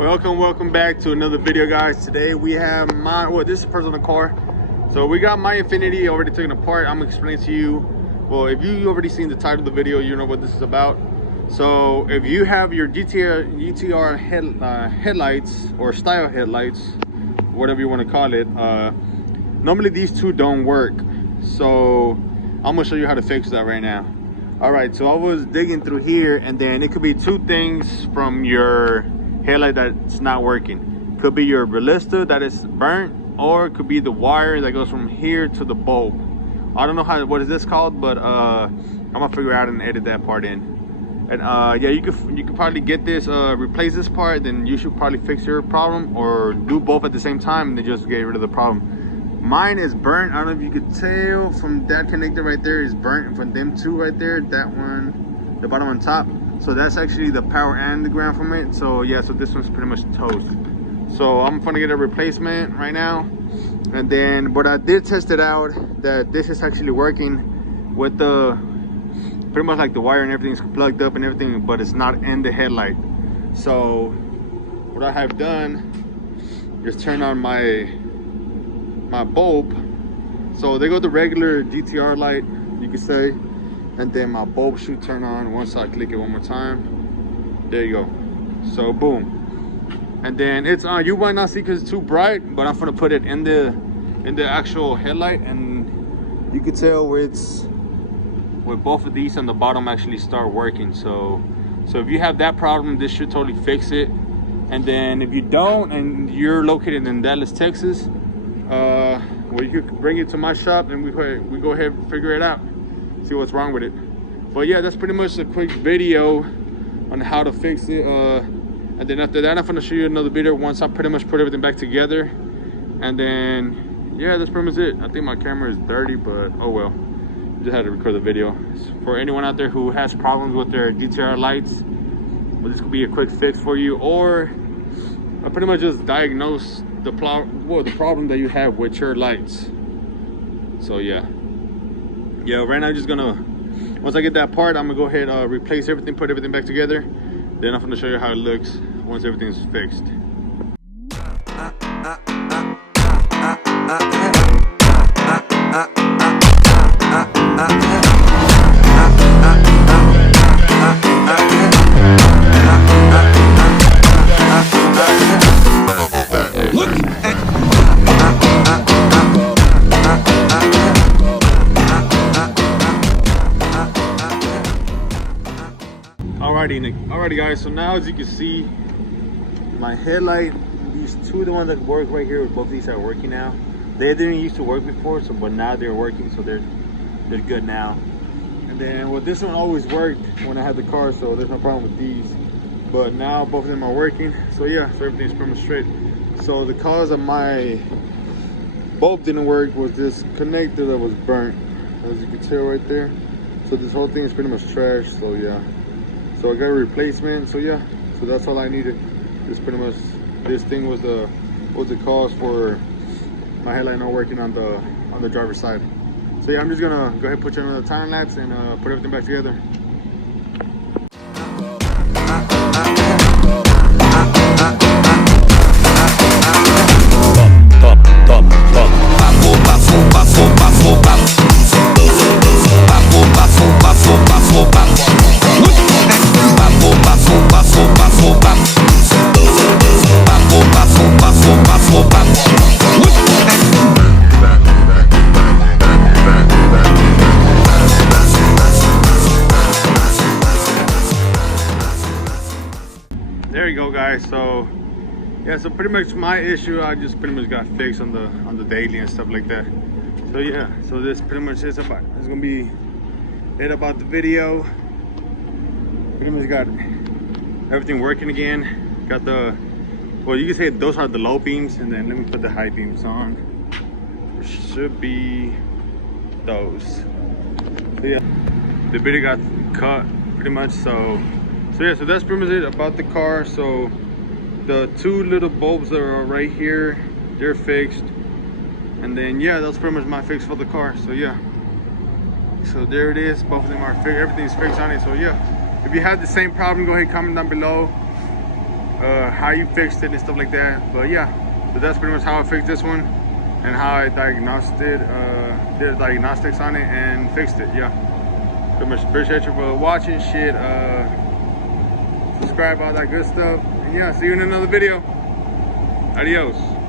Welcome back to another video, guys. Today we have this is a personal car. So we got my Infiniti already taken apart. I'm gonna explain to you. Well, if you already seen the title of the video, you know what this is about. So if you have your GTR headlights or style headlights, whatever you want to call it, normally these two don't work. So I'm gonna show you how to fix that right now. All right, so I was digging through here, and then it could be two things from your headlight that's not working. Could be your ballista that is burnt, or it could be the wire that goes from here to the bulb. I don't know what is this called, but I'm gonna figure out and edit that part in. And yeah, you could probably get this, replace this part, then you should probably fix your problem, or do both at the same time and then just get rid of the problem. Mine is burnt. I don't know if you could tell from that connector right there is burnt, and from them two right there, that one, the bottom on top. So that's actually the power and the ground from it. So yeah, so this one's pretty much toast. So I'm gonna get a replacement right now. And then, but I did test it out that this is actually working with the, pretty much like the wire and everything's plugged up and everything, but it's not in the headlight. So what I have done is turn on my bulb. So they go the regular GTR light, you could say, and then my bulb should turn on once I click it one more time. There you go. So boom, and then it's on. You might not see because it's too bright, but I'm gonna put it in the actual headlight, and you can tell where it's with both of these on the bottom actually start working. So if you have that problem, this should totally fix it. And then if you don't, and you're located in Dallas, Texas, well, you could bring it to my shop and we go ahead and figure it out, see what's wrong with it. But yeah, that's pretty much a quick video on how to fix it. And then after that, I'm gonna show you another video once I pretty much put everything back together. And then yeah, that's pretty much it. I think my camera is dirty, but oh well, just had to record the video. For anyone out there who has problems with their GTR lights, well, this could be a quick fix for you, or I pretty much just diagnose the problem that you have with your lights. So yeah, right now I'm just gonna, once I get that part, I'm gonna go ahead and replace everything, put everything back together. Then I'm gonna show you how it looks once everything's fixed. Alrighty guys, so now as you can see, my headlight, these two, the ones that work right here, both of these are working now. They didn't used to work before, so but now they're working, so they're good now. And then, well, this one always worked when I had the car, so there's no problem with these. But now both of them are working, so yeah, so everything's pretty much straight. So the cause of my bulb didn't work was this connector that was burnt, as you can tell right there. So this whole thing is pretty much trash, so yeah. So I got a replacement, so yeah, so that's all I needed. This pretty much, this thing was the cause for my headlight not working on the driver's side. So yeah, I'm just gonna go ahead and put you another time lapse and put everything back together. There you go, guys. So yeah, so pretty much my issue, I just pretty much got fixed on the daily and stuff like that. So yeah, so this pretty much is about, it's gonna be it about the video. Pretty much got everything working again. Got the, well, you can say those are the low beams, and then let me put the high beams on. It should be those. So yeah, the video got cut pretty much. So yeah, so that's pretty much it about the car. So the two little bulbs that are right here, they're fixed. And then yeah, that's pretty much my fix for the car. So yeah, so there it is, both of them are fixed, everything's fixed on it. So yeah, if you have the same problem, go ahead and comment down below. how you fixed it and stuff like that. But yeah, so that's pretty much how I fixed this one and how I diagnosed it, did diagnostics on it and fixed it. Yeah, pretty much appreciate you for watching shit. Subscribe, all that good stuff, and yeah, see you in another video. Adios.